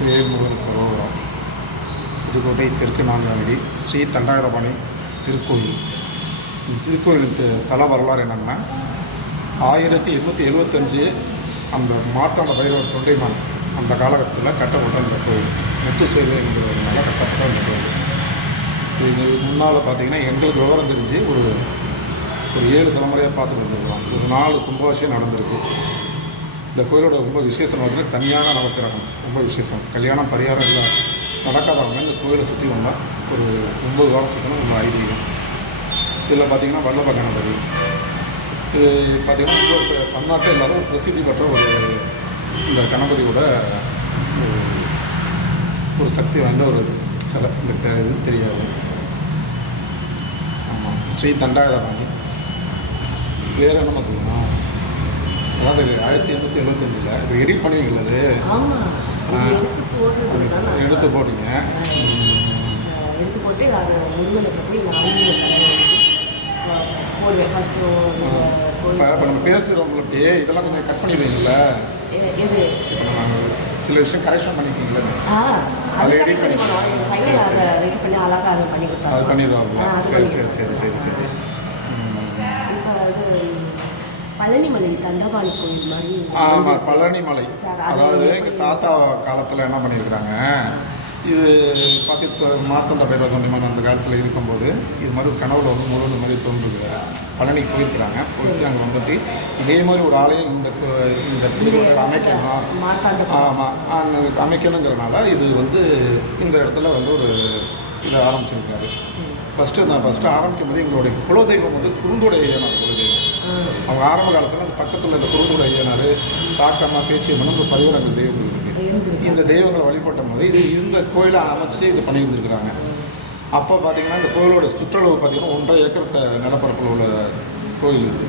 வெற்றிவேல் முருகன் கரோகரம். புதுக்கோட்டை தெற்கு நான்காவடி ஸ்ரீ தண்டாயுதபாணி திருக்கோயில். இந்த திருக்கோயிலின் ஸ்தல வரலாறு என்னென்னா, 1875 அந்த மார்த்தாண்ட பைரவர் தொண்டைமான் அந்த காலகட்டத்தில் கட்டப்பட்ட இந்த கோயில். முத்துசேவை என்கிறதுனால கட்டப்பட்ட இந்த கோயில். இது முன்னால் பார்த்திங்கன்னா எங்களுக்கு விவரம் தெரிஞ்சு ஒரு 7 தலைமுறையாக பார்த்துட்டு வந்துருக்கோம். இது 4 கும்பாபிஷேகம் நடந்திருக்கு. இந்த கோயிலோட ரொம்ப விசேஷம் பார்த்தீங்கன்னா கன்னியான நவக்கிரகம் ரொம்ப விசேஷம். கல்யாணம் பரிகாரம் எல்லாம் நடக்காதவங்க இந்த கோயிலை சுற்றி வந்தால் ஒரு 9 வாரம் சுற்றணும் ரொம்ப ஐதீகம். இதில் பார்த்திங்கன்னா வல்லப கணபதி. இது பார்த்திங்கன்னா தமிழ்நாட்டில் இல்லாத ஒரு பிரசித்தி பெற்ற இந்த கணபதியோட ஒரு சக்தி வாய்ந்த ஒரு சிலை. இந்த இது தெரியாது. ஆமாம், ஸ்ரீ தண்டாயுதபாணி. வேறு என்னமா சொல்லணும், அதாவது 1875 இது எடிட் பண்ணுவீங்களா? அது எடுத்து போட்டீங்க. எடுத்து போட்டு அதை முருகனை பற்றி இப்போ நம்ம பேசுகிறவங்களுக்கு இதெல்லாம் கொஞ்சம் கட் பண்ணிடுவீங்களா? எது இப்போ நம்ம சில விஷயம் கரெக்ஷன் பண்ணிக்கிங்களா? அதை எடிட் பண்ணி அழகாக பண்ணி கொடுத்தாங்க. அது பண்ணிடுவாங்களா? சரி சரி சரி சரி சரி. பழனிமலை தண்டபாணி கோயில் மாதிரி. ஆமாம், பழனிமலை. அதாவது எங்கள் தாத்தா காலத்தில் என்ன பண்ணியிருக்கிறாங்க, இது பார்த்து மார்த்தாண்ட பைரவர் தொண்டைமான் அந்த காலத்தில் இருக்கும்போது இது மாதிரி ஒரு கனவுல வந்து முருகன் மாதிரி தோன்றுகிற பழனிக்கு போயிருக்கிறாங்க. போயிட்டு அங்கே வந்துட்டு இதே மாதிரி ஒரு ஆலயம் இந்த புதுக்கோட்டையில் அமைக்கணும். ஆமாம், அந்த அமைக்கணுங்கிறனால இது வந்து இந்த இடத்துல வந்து ஒரு இதை ஆரம்பிச்சிருக்காரு. ஃபஸ்ட்டு ஆரம்பிக்கும் போது எங்களுடைய குலதெய்வம் வந்து குறுந்தோடை ஐயனார் குலதெய்வம். அவங்க ஆரம்ப காலத்தில் அந்த பக்கத்தில் இந்த குறுந்தோடை ஐயனார், தாக்கம்மா, பேச்சியம்மன் ஒரு பரிவரங்கள் தெய்வங்கள் இருக்குது. இந்த தெய்வங்களை வழிபட்ட போது இந்த கோயிலை அமைச்சு இது பண்ணியிருந்துருக்குறாங்க. அப்போ பார்த்திங்கன்னா இந்த கோயிலோட சுற்றளவு பார்த்திங்கன்னா 1.5 ஏக்கர் நிலப்பரப்பில் உள்ள கோயில் இருக்குது.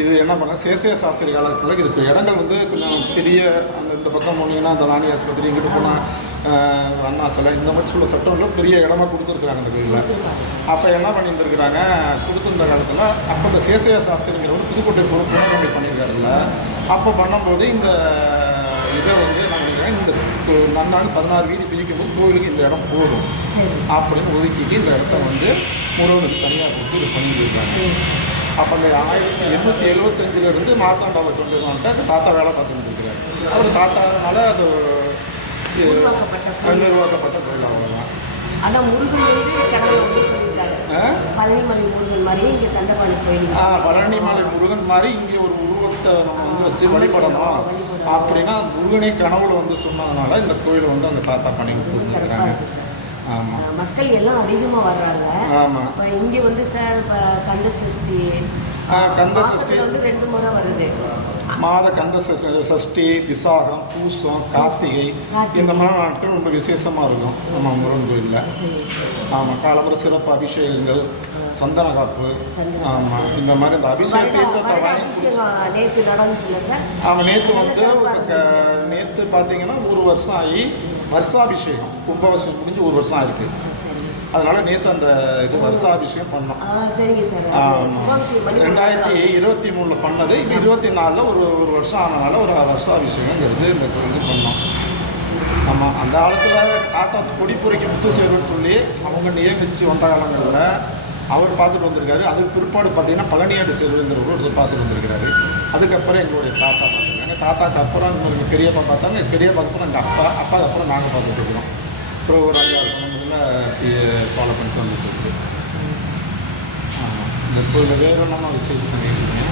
இது என்ன பண்ண சேசைய சாஸ்திரி காலத்தில் இதுக்கு இடங்கள் வந்து கொஞ்சம் பெரிய இந்த பக்கம் போனீங்கன்னா அந்த ராணி ஆஸ்பத்திரி, இங்கிட்டு போனால் அண்ணா சிலை, இந்த மாதிரி சொல்ல சட்டம்ல பெரிய இடமா கொடுத்துருக்குறாங்க இந்த கோயிலில். அப்போ என்ன பண்ணியிருந்துருக்குறாங்க, கொடுத்துருந்த காலத்தில் அப்போ இந்த சேசைய சாஸ்திரிங்கிறவர் புதுக்கோட்டை புனரமை பண்ணியிருக்காருல்ல. அப்போ பண்ணும்போது இந்த இதை வந்து நான் நினைக்கிறேன், இந்த நன்னாள் 16 வீதி பிரிக்கும் போது கோயிலுக்கு இந்த இடம் போதும் அப்படின்னு ஒதுக்கிட்டு இந்த இடத்த வந்து முருகனுக்கு தனியாக கொடுத்து இது பண்ணிட்டு இருக்காங்க. அப்போ அந்த 1875 மார்த்தாண்டாவை கொண்டு வந்துட்டு அந்த தாத்தா வேலை பார்த்துருந்துருக்கிறார். அவர் தாத்தானால அது நிர்வாகப்பட்ட கோயில். அவ்வளோதான். ஆனால் முருகன் வந்து கடவுள் வந்து சொல்லியிருக்காங்க, பழனிமலை முருகன் மாதிரி இங்கே தண்டபாணி கோயில். பழனிமலை முருகன் மாதிரி இங்கே ஒரு உருவத்தை நம்ம வந்து வச்சு வழிபடணும் அப்படின்னா முருகனே கனவுல வந்து சொன்னதுனால இந்த கோயிலை வந்து அந்த தாத்தா பண்ணி கொடுத்துருக்காங்க. ஆமாம், மக்கள் எல்லாம் அதிகமாக வர்றாங்க. ஆமாம், இப்போ இங்கே வந்து சார் இப்போ கந்த சஷ்டி வந்து 2 முறை வருது. மாத கந்த சஷ்டி, விசாகம், பூசம், கார்த்திகை இந்த மாதிரி நாட்கள் ரொம்ப விசேஷமாக இருக்கும் நம்ம முருகன் கோயிலில். ஆமாம், காலம்பர சிறப்பு அபிஷேகங்கள், சந்தன காப்பு. ஆமாம், இந்த மாதிரி இந்த அபிஷேகத்தை நேற்று நடந்துச்சுல்ல சார்? ஆமாம், நேற்று வந்து நேற்று பார்த்தீங்கன்னா 1 வருஷம் ஆகி வருஷாபிஷேகம் கும்பாபிஷேகம் முடிஞ்சு 1 வருஷம் ஆயிருக்கு. அதனால் நேற்று அந்த இது வருஷாபிஷேகம் பண்ணோம். ஆமாம், 2023 பண்ணது. இப்போ 24 ஒரு வருஷம் ஆனதுனால ஒரு வருஷாபிஷேகங்கிறது இந்த கோயிலுக்கு பண்ணோம். ஆமாம், அந்த காலத்தில் தாத்தா கொடிப்புரைக்கு முத்துசேவன் சொல்லி அவங்க நியமித்து வந்த காலங்களில் அவர் பார்த்துட்டு வந்திருக்காரு. அதுக்கு பிற்பாடு பார்த்தீங்கன்னா பழனியாண்டு சேர்வுங்கிறவங்க ஒருத்தர் பார்த்துட்டு வந்திருக்கிறாரு. அதுக்கப்புறம் எங்களுடைய தாத்தா பார்த்துருக்காங்க. தாத்தாக்கு அப்புறம் எங்களுக்கு பெரியப்பா பார்த்தாங்க. பெரியப்பாக்கு அப்புறம் எங்கள் அப்பாவுக்கு அப்புறம் நாங்கள் பார்த்துட்டு இருக்கிறோம். அப்புறம் ஒரு 5-6 தலைமுறையில் ஃபாலோ பண்ணிட்டு வந்துட்டு இருக்கு. ஆமாம், இந்த கோயிலில் வேறு என்னமா விசேஷம் இருக்குங்க?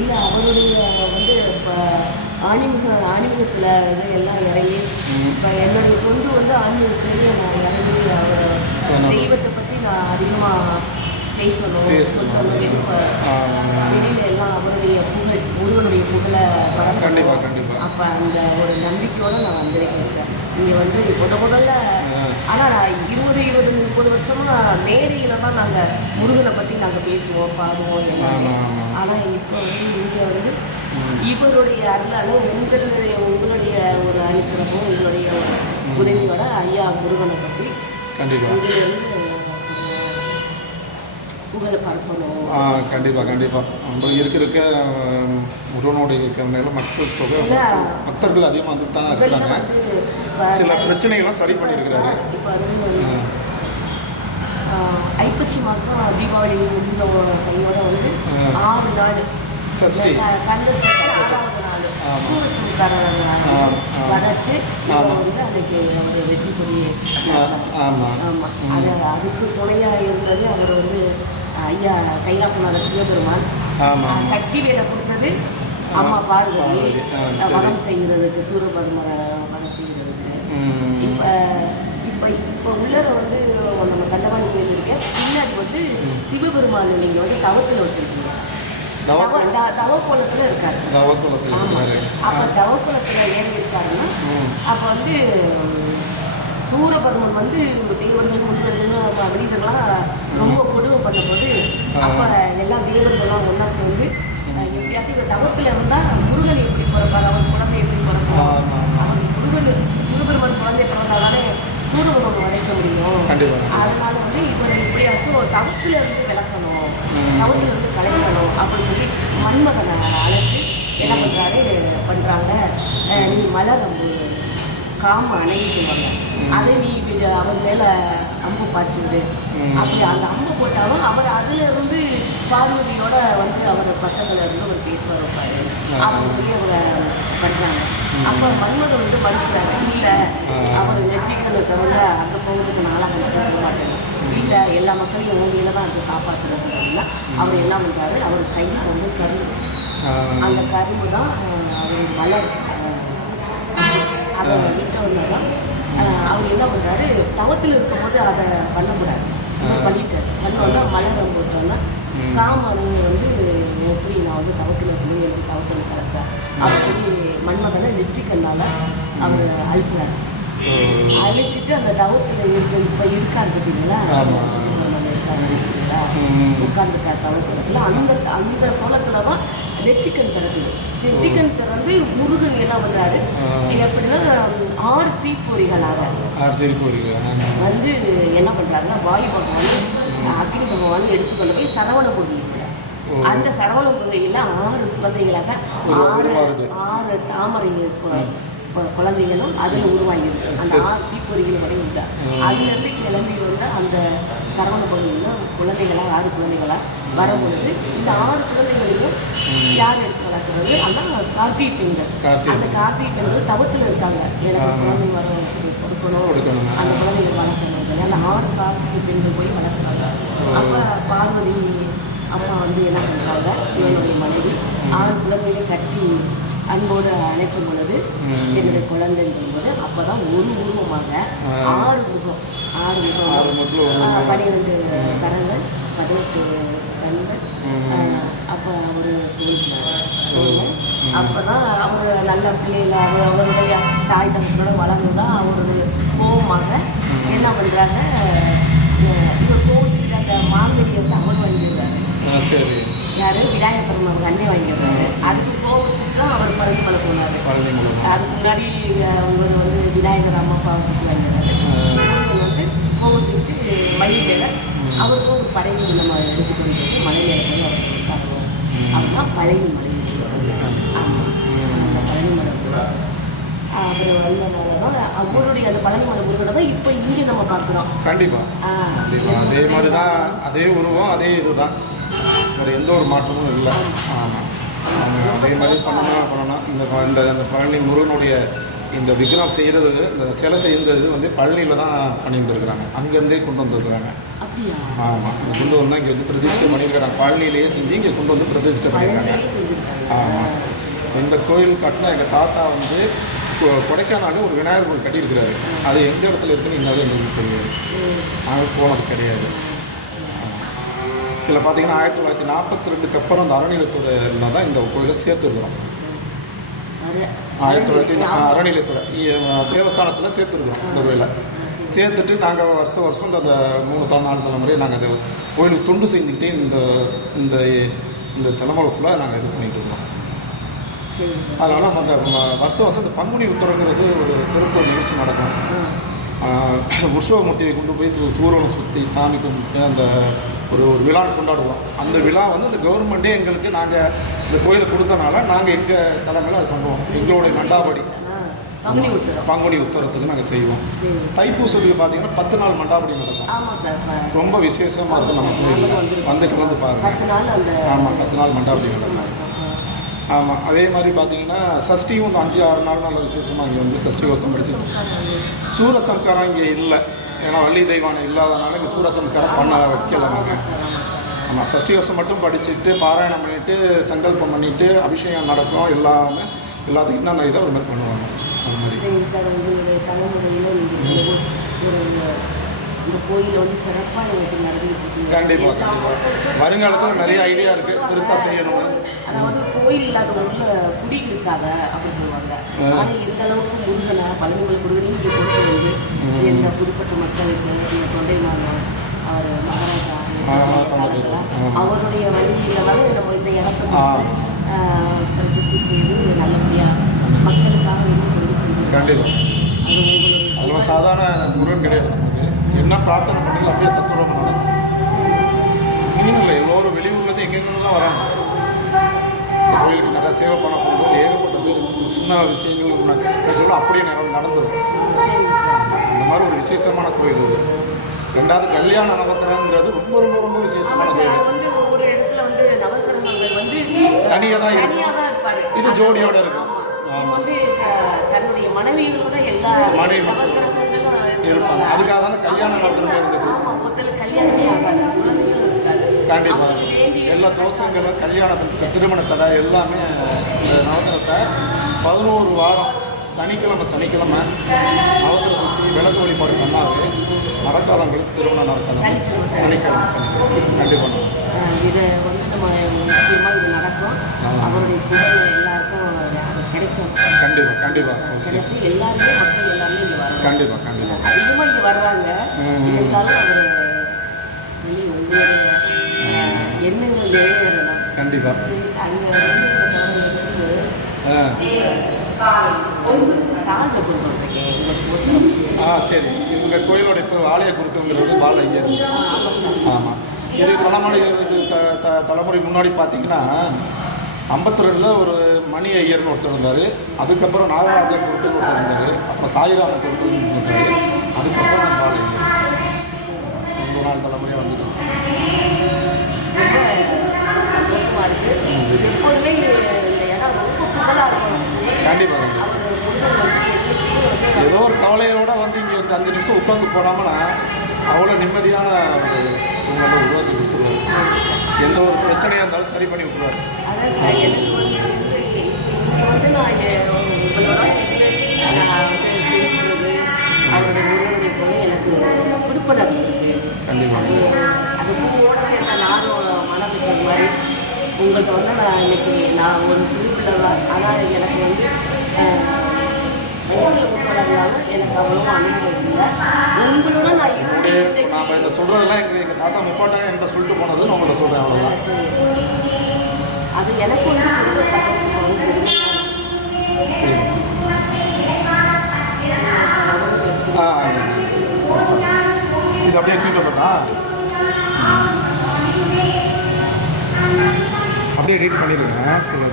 இல்லை, அவருடைய வந்து இப்போ ஆன்மீகத்தில் இது எல்லாம் இறங்கி இப்போ என்னுடைய தொண்டு வந்து ஆன்மீகத்திலேயே நான் இறங்கி அவர் தெய்வத்தை பற்றி நான் அதிகமாக பேசணும். வெளியில் எல்லாம் அவருடைய புகழ், முருகனுடைய புகழை கண்டிப்பாக கண்டிப்பாக. அப்போ அந்த ஒரு நம்பிக்கையோடு நான் வந்திருக்கேன் சார். இங்கே வந்து முதல்ல ஆனால் 20-30 வருஷமாக மேடையில் தான் நாங்கள் முருகனை பற்றி நாங்கள் பேசுவோம், பாடுவோம் எல்லாமே. ஆனால் இப்போ வந்து இங்கே வந்து இவருடைய அருளால் உங்களுடைய ஒரு அனுப்புறமும் உங்களுடைய உதவியோட ஐயா முருகனை பற்றி கண்டிப்பாக இது வந்து புகழை பரப்பணும். கண்டிப்பாக கண்டிப்பாக நம்ம இருக்க முருகனுடைய இருக்கிறனால மக்கள் தொகை பக்தர்கள் அதிகமாக வந்துட்டு தான் இருக்காங்க. சில பிரச்சனைகள்லாம் சரி பண்ணியிருக்கிறாரு. இப்போ வந்து ஐப்பசி மாதம் தீபாவளி முடிஞ்ச கையோட வந்து 6 நாள் சஷ்டி கந்தசஷ்டி 6வது நாள் சூரசம்காரர் வதச்சு வந்து அன்னைக்கு அவர் வெற்றி கொடி. ஆமாம், அதுக்கு துணையாக இருந்தது அவர் வந்து ஐயா கைலாசநாதர் சிவபெருமான். சக்தி வேலை கொடுத்தது அம்மா பார்வதி வனம் செய்கிறதுக்கு, சூரபெருமனை வனம் செய்கிறதுக்கு. இப்போ உள்ளத வந்து நம்ம கண்டவாணி கோயில் இருக்க பின்னாடி வந்து சிவபெருமான் நீங்கள் வந்து தவத்தில் வச்சுருக்கீங்க. தவக்குளத்தில் இருக்காரு. அப்போ தவக்குளத்தில் ஏன் இருக்காருன்னா அப்போ வந்து சூரபெருமன் வந்து தேவர்கள் முனிவர்கள் மனிதர்களாம் ரொம்ப கொடுமை பண்ணும்போது அப்போ எல்லா தேவர்கள்லாம் ஒன்றா சேர்ந்து எப்படியாச்சும் இந்த தவத்தில் இருந்தால் முருகன் எப்படி பிறப்பார், அவன் குழந்தை எப்படி பிறப்பார், அவன் முருகன் சிவபெருமன் குழந்தை பிறந்தாதானே சூரபெருமன் வளைக்க முடியும். அதனால வந்து இவரை எப்படியாச்சும் ஒரு தவத்தில் இருந்து விளக்கணும், தவத்தில் இருந்து கலைக்கணும் அப்படின்னு சொல்லி மன்மதனை அழைச்சி என்ன பண்ணுறாங்க, நீ மலர் காம அணைன்னு சொல்லுவாங்க, அதை நீ அவர் மேலே அம்பு பாய்ச்சிவிடு. அப்படி அந்த அம்பு போட்டாலும் அவர் அதில் இருந்து பார்வதியோட வந்து அவர் பக்கத்தில் இருந்து அவர் பேசுவார் வைப்பாரு அப்படின்னு சொல்லி அவங்க பண்ணுறாங்க. அப்போ மன்மதன் வந்து மறுக்கிறாங்க, இல்லை அவர் நெற்றிகளை தவிர அங்கே போகிறதுக்கு நாளாக போக மாட்டேன், இல்லை எல்லா மக்களையும் ஓடியில் தான் அதை காப்பாற்றுறது அப்படின்னா அவர் என்ன பண்ணுறாரு, அவர் கையில் வந்து கரும்பு, அந்த கரும்பு தான் அவர் மலர் அதை விட்டவங்க தான் அவர் என்ன பண்ணுறாரு, தவத்தில் இருக்கும்போது அதை பண்ணக்கூடாது, பண்ணிட்டார். பண்ணோன்னா மலரம் போட்டோன்னா காமனை வந்து எப்படி நான் வந்து தவத்தில் இருக்கும்போது எனக்கு தவத்தில் கலைச்சா அப்படின்னு சொல்லி மன்மதனை நெற்றிக்கண்ணால் அவர் அழிச்சினார். அழிச்சிட்டு அந்த தவத்தில் இப்போ இருக்காரு பார்த்தீங்களா, உட்கார்ந்துருக்கார் தவக்குளத்தில். அந்த குளத்தில் தான் நெற்றிக்கண் திறக்குது. நெற்றிக்கண் திறந்து முருகன் என்ன பண்ணுறாரு எப்படின்னா 6 தீப்பொறிகளாக வந்து என்ன பண்ணுறாருன்னா வாயு பகவான் அக்னி பகவான் எடுத்து கொண்டு போய் சரவண பொருள் இருக்கிறார். அந்த சரவண பொருளையில் 6 குழந்தைகளாக 6 தாமரை குழந்தைகளும் அதில் உருவாகியிருக்கு. அந்த 6 தீப்பொறிகள் வரை உண்டா. அதுலேருந்து கிளம்பி வந்து அந்த சரவண பகுதியில் குழந்தைகளாக 6 குழந்தைகளாக வரும்பொழுது இந்த 6 குழந்தைகளையும் யார் எடுத்து வளர்க்குறது, அதான் கார்த்திகை பெண்கள். அந்த கார்த்திகை பெண்கள் தவத்தில் இருக்காங்க, எனக்கு குழந்தை வர கொடுக்கணும், அந்த குழந்தைகள் வளர்க்கணும். அந்த 6 கார்த்திகை பெண்கள் போய் வளர்க்குறாங்க. அப்போ பார்வதி அம்மா வந்து என்ன பண்ணுறாங்க, சிவனுடைய மனைவி 6 குழந்தைகளை கட்டி அன்போடு அழைக்கும் பொழுது என்னுடைய குழந்தைங்கும் போது அப்போ தான் ஒரு உருவமாக 6 முகம் 12 கரங்கள் 18 கண்கள். அப்போ அவர் சொல்லிக்கிறார். அப்போ தான் அவர் நல்ல பிள்ளைகள் அவருடைய தாய் தகப்பனோட வளர்ந்து தான் அவருடைய கோபமாக என்ன பண்ணுறாங்க, இவர் கோவிச்சுக்கிட்ட அந்த மாங்கல்யத்தை அவர் வாங்கிடுறாரு. சரி, யார் விநாயகர் பெருமாள் அவங்க அண்ணே வாங்கிடுறாரு. அதுக்கு கோவிச்சுட்டு தான் அவர் பழனிமலை போனார். அதுக்கு முன்னாடி இவர் வந்து விநாயகர் அம்மா அப்பா வச்சுட்டு வாங்கிடுறாரு. வந்து கோவிச்சுக்கிட்டு மலை மேலே அவருக்கும் ஒரு படகு நம்ம எடுத்துக்கொண்டு போய் மலை மேலே போய் அவர் இருக்காங்க. அப்படின்னா பழனி மலை. அந்த பழனி மலை அப்புறம் வந்தனால தான் அவருடைய அந்த பழனி மலை முருகனை தான் இப்போ இங்கே நம்ம பார்க்குறோம். கண்டிப்பாக அதே மாதிரி தான், அதே உருவம், அதே இதுதான், வேறு எந்த ஒரு மாற்றமும் இல்லை. ஆமாம், அதே மாதிரி பண்ணணும். இந்த பழனி முருகனுடைய இந்த விக்ரம் செய்கிறது, இந்த சிலை செய்கிறது வந்து பழனியில் தான் பண்ணிட்டு இருக்கிறாங்க. அங்கேருந்தே கொண்டு வந்துருக்குறாங்க. ஆமாம், இங்கே கொண்டு வந்து இங்கே வந்து பிரதிஷ்டை பண்ணியிருக்கிறாங்க. பழனியிலேயே செஞ்சு இங்கே கொண்டு வந்து பிரதிஷ்டை பண்ணியிருக்காங்க. ஆமாம், இந்த கோயில் கட்டினா எங்கள் தாத்தா வந்து கொடைக்கானல் ஒரு விநாயகர் கோயில் கட்டியிருக்கிறாரு. அது எந்த இடத்துல இருக்குன்னு இன்னும் எங்களுக்கு தெரியாது, நாங்கள் போனது கிடையாது. இதில் பார்த்தீங்கன்னா 1942க்கு அப்புறம் அந்த அறநிலையத்துறையில் தான் இந்த கோயிலை சேர்த்துருக்குறோம். 1900 அறநிலையத்துறை தேவஸ்தானத்தில் சேர்த்துருக்குறோம். இந்த கோயிலை சேர்த்துட்டு நாங்கள் வருஷம் அந்த 3 தலைமுறை நாங்கள் அந்த கோயிலுக்கு தொண்டு செஞ்சுக்கிட்டே இந்த இந்த தலைமுறை ஃபுல்லாக நாங்கள் இது பண்ணிகிட்டு இருக்கோம். அதனால் நம்ம அந்த வருஷம் இந்த பங்குனி உத்தரங்கிறது ஒரு சிறப்பு நிகழ்ச்சி நடக்கும். உற்சவமூர்த்தியை கொண்டு போய் தூரம் சுற்றி சாமி கும்பிட்டு அந்த ஒரு விழா கொண்டாடுவோம். அந்த விழா வந்து இந்த கவர்மெண்ட்டே எங்களுக்கு நாங்கள் இந்த கோயிலை கொடுத்தனால நாங்கள் எங்கள் தலைமையில் அது பண்ணுவோம். எங்களுடைய மண்டாபடி பங்குனி உத்தரத்துக்கு நாங்கள் செய்வோம். தைப்பூசத்துக்கு பார்த்தீங்கன்னா 10 நாள் மண்டாபடி நடக்கும். ரொம்ப விசேஷமாக இருக்கும். நம்ம கோயிலில் வந்து கலந்து பாருங்கள். ஆமாம், 10 நாள் மண்டாபடி நடக்கும். ஆமாம், அதே மாதிரி பார்த்தீங்கன்னா சஷ்டியும் வந்து 5-6 நாள் நல்ல விசேஷமாக இங்கே வந்து சஷ்டி கோஷம் படிச்சு. சூரசம்காரம் இங்கே இல்லை, ஏன்னா வள்ளி தெய்வானம் இல்லாதனால இங்கே சூரசம்காரம் பண்ண வைக்கல நாங்கள். ஆமாம், சஷ்டி கோஷம் மட்டும் படிச்சுட்டு பாராயணம் பண்ணிவிட்டு சங்கல்பம் பண்ணிவிட்டு அபிஷேகம் நடக்கும். எல்லாத்துக்கும் என்னென்ன இதை ஒரு மாதிரி பண்ணுவாங்க. அது மாதிரி சரி சார், உங்களுடைய தலைமுறையில் இந்த கோயிலை வந்து சிறப்பாக வச்சு நடந்துட்டு கண்டிப்பாக வருங்காலத்தில் நிறைய ஐடியா இருக்குது, பெருசாக செய்யணும். அதாவது கோயில் இல்லாதவங்க குடி இருக்காங்க அப்படின்னு சொல்லுவாங்க. ஆனால் எந்த அளவுக்கு முருகனை பழனிமலை முருகனையும் இங்கே கொண்டு வந்து இந்த குறிப்பிட்ட மக்களுக்கு இந்த தொண்டைமான் அவர் மகாராஜா அவருடைய வழியில் தான் நம்ம இந்த இடத்த ரெஜிஸ்டர் செய்து நல்லபடியாக மக்களுக்காக இன்னும் கொண்டு செஞ்சு. கண்டிப்பாக அது உங்களுடைய அதெல்லாம் சாதாரண முருகன் கிடையாது. நமக்கு என்ன பிரார்த்தனை பண்ணி அப்படியே தத்துவம் நடக்கும். நீங்களும் இல்லை, எல்லோரும் வெளியூர்லேருந்து எங்கெங்கன்னு தான் வராங்க. இந்த கோயிலுக்கு நிறையா சேவை பண்ண போகும்போது ஏகப்பட்ட பேர் சின்ன விஷயங்கள் சொல்ல அப்படியே நடந்தது. இந்த மாதிரி ஒரு விசேஷமான கோயில் இது. 2வது கல்யாண நவக்கிரகங்கிறது ரொம்ப ரொம்ப ரொம்ப விசேஷமான கோயில். ஒவ்வொரு இடத்துல வந்து நவக்கிரகங்கள் வந்து தனியாக தான் இருப்பாரு, இது ஜோடியோட இருக்கும். வந்து தன்னுடைய மனைவியோட எல்லா நவக்கிரகங்களும் இருப்பாங்க. அதுக்காக தானே கல்யாண நவக்கிரகம் இருந்தது. ஒருத்தர் கல்யாணமே ஆகாது, குழந்தைகள் இருக்காது. கண்டிப்பாக எல்லா தோஷங்களும் கல்யாணம் திருமண தடை எல்லாமே இந்த நவக்கிரகத்தை 11 வாரம் சனிக்கிழமை நவக்கிரகம் சுற்றி விளக்கு வழிபாடு பண்ணாவே மரக்காலங்களுக்கு திருமணம் நடக்கணும். சனிக்கிழமை கண்டிப்பாக இதை வந்து நம்ம முக்கியமாக இது நடக்கும். அவருடைய புகழ் எல்லாருக்கும் கிடைக்கும். கண்டிப்பாக கிடைச்சி எல்லாருமே மக்கள் எல்லாமே இங்கே வரும். கண்டிப்பாக அதிகமாக இங்கே வர்றாங்க. இருந்தாலும் அவர் உங்களுடைய எண்ணங்கள் நிறைவேறலாம். கண்டிப்பாக சார்ந்த குடும்பம் சரி. எங்கள் கோயிலோட இப்போ ஆலய குருக்களுங்கிறது பால ஐயர். ஆமாம், இது தலைமுறை முன்னாடி பார்த்தீங்கன்னா 52ல் ஒரு மணி ஐயர்னு ஒருத்தர் இருந்தார். அதுக்கப்புறம் நாகராஜன் குருக்கள் ஒருத்தர் இருந்தார். அப்புறம் சாயிராம குருக்கள் இருந்தார். அதுக்கப்புறம் பால ஐயர் 3 தலைமுறையாக வந்துட்டு ரொம்ப சந்தோஷமாக இருக்குது. எப்போதுமே இந்த இடம் ரொம்ப புகழாக இருக்கும். கண்டிப்பாக ஏதோ ஒரு கவலையோடு வந்து இங்கே வந்து 5 நிமிஷம் உட்காந்து போனாங்கன்னா அவ்வளோ நிம்மதியான ஒரு சூழ்நிலை உருவாக்கி கொடுத்துருவாரு. எந்த ஒரு பிரச்சனையாக இருந்தாலும் சரி பண்ணி விட்டுருவார். அதான் சார், எனக்கு வந்து நான் உங்களோட வந்து பேசுகிறது அவருடைய முருகனுடைய போல எனக்கு விருப்பம் இருக்குது. கண்டிப்பாக அது பூவோடு சேர்ந்த நானும் மனம் வச்ச மாதிரி உங்கள்கிட்ட வந்து நான் ஒரு சிறுப்பில் தான். ஆனால் எனக்கு வந்து வயசில் உட்படுறதுனால எனக்கு அவ்வளோ அனுபவம் இல்லை. உங்களோட நான் நாம் இதை சொல்கிறதெல்லாம் எங்கள் தாத்தா முப்பாட்டாங்க என்கிட்ட சொல்லிட்டு போனதுன்னு உங்கள்கிட்ட சொல்கிறேன். அவ்வளோதான். அது எனக்கு வந்து ரொம்ப சந்தோஷமாகவும் சரி. இது அப்படியே எடுத்துகிட்டு வரா, அப்படியே எடிட் பண்ணிடுங்க. சரி.